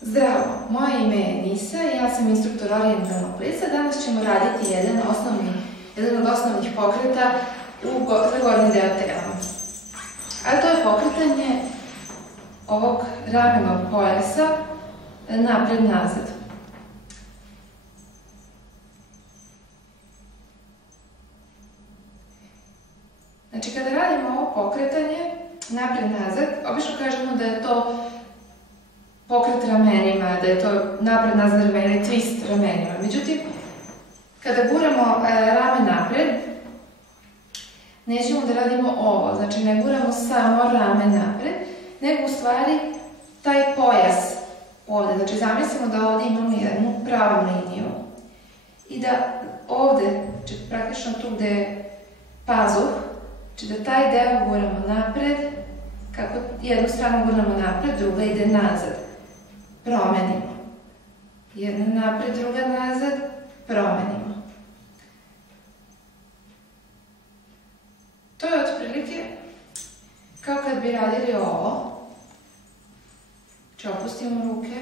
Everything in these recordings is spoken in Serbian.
Zdravo, moje ime je Nisa i ja sam instruktor orijentalnog plesa. Danas ćemo raditi jedan od osnovnih pokreta za gornji deo tela. A to je pokretanje ovog ramenog pojasa napred-nazad. Znači, kada radimo ovo pokretanje napred-nazad, obično kažemo da je to pokret ramenima, da je to napred-nazad ramena ili twist ramenima. Međutim, kada guramo rame napred, nećemo da radimo ovo, znači ne guramo samo rame napred, nego u stvari taj pojas ovde. Znači, zamislimo da ovde imamo jednu pravu liniju i da ovde, praktično tu gde je pazuh, znači da taj deo guramo napred, kako jednu stranu guramo napred, druga ide nazad. Promenimo. Jedna napred, druga nazad, promenimo. To je otprilike kao kad bi radili ovo. Znači, opustimo ruke.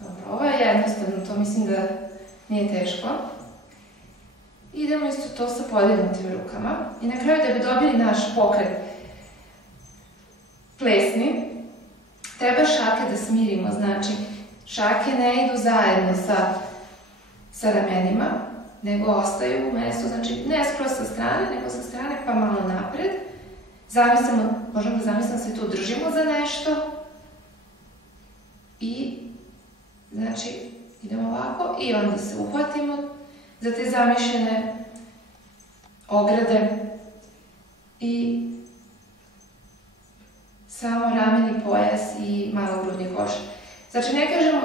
Dobro, ovo je jednostavno, to mislim da nije teško. Idemo isto to sa podignutim rukama. I na kraju, da bi dobili naš pokret plesni, treba šake da smirimo, znači šake ne idu zajedno sa ramenima, nego ostaju u mestu, znači ne skroz sa strane, nego sa strane pa malo napred. Možemo da zamislimo se tu držimo za nešto i znači idemo ovako i onda se uhvatimo za te zamišljene ograde i samo rameni pojas i malo grudni koš. Znači, ne kažemo,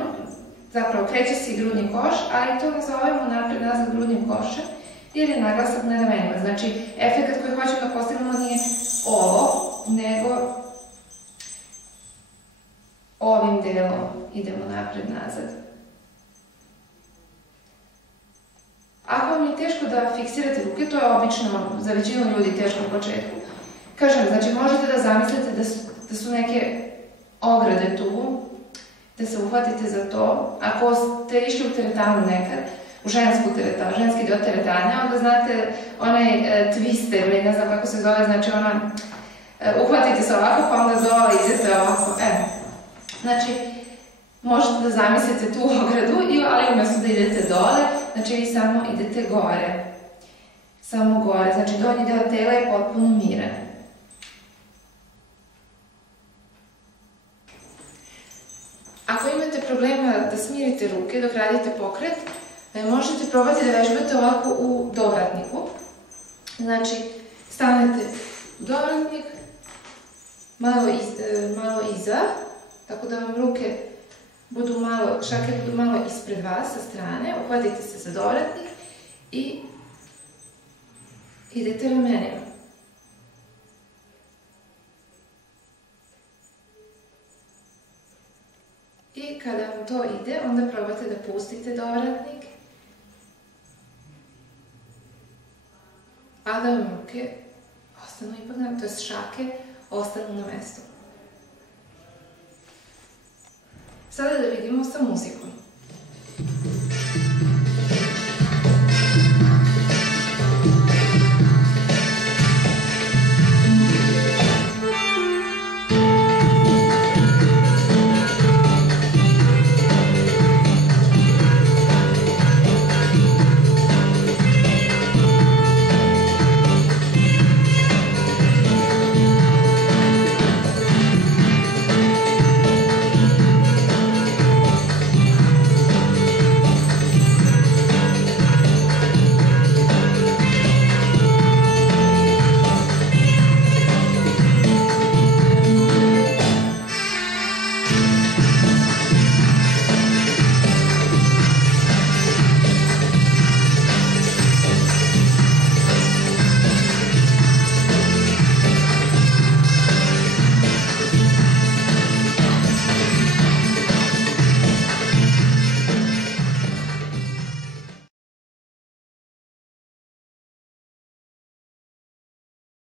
zapravo kreće se i grudni koš, ali to nazovemo napred-nazad grudnim košem, jer je naglasak na ramenima. Znači, efekt koji hoćemo da postignemo nije ovo, nego ovim delom idemo napred-nazad. Ako vam je teško da fiksirate ruke, to je obično za većinu ljudi teško u početku. Kažem, znači, možete da zamislite da su neke ograde tu, da se uhvatite za to. Ako ste išli u teretanu nekad, u žensku teretanu, ženski deo teretanja, onda znate onaj twister, ili ne znam kako se zove, znači ona, uhvatite se ovako, pa onda dole idete ovako, Znači, možete da zamislite tu ogradu, ali umjesto da idete dole, znači vi samo idete gore. Samo gore, znači donji deo tela je potpuno miran. Ako imate problema da smirite ruke dok radite pokret, možete probati da vežbate ovako u dovratniku. Znači, stanete u dovratnik, malo iza, tako da vam ruke budu šake budu malo ispred vas sa strane, uhvatite se za dovratnik i idete ramenima. I kada vam to ide, onda probate da pustite dovratnik, a da vam ruke ostanu ipak, to jest šake, ostanu na mestu. Sada da vidimo sa muzikom.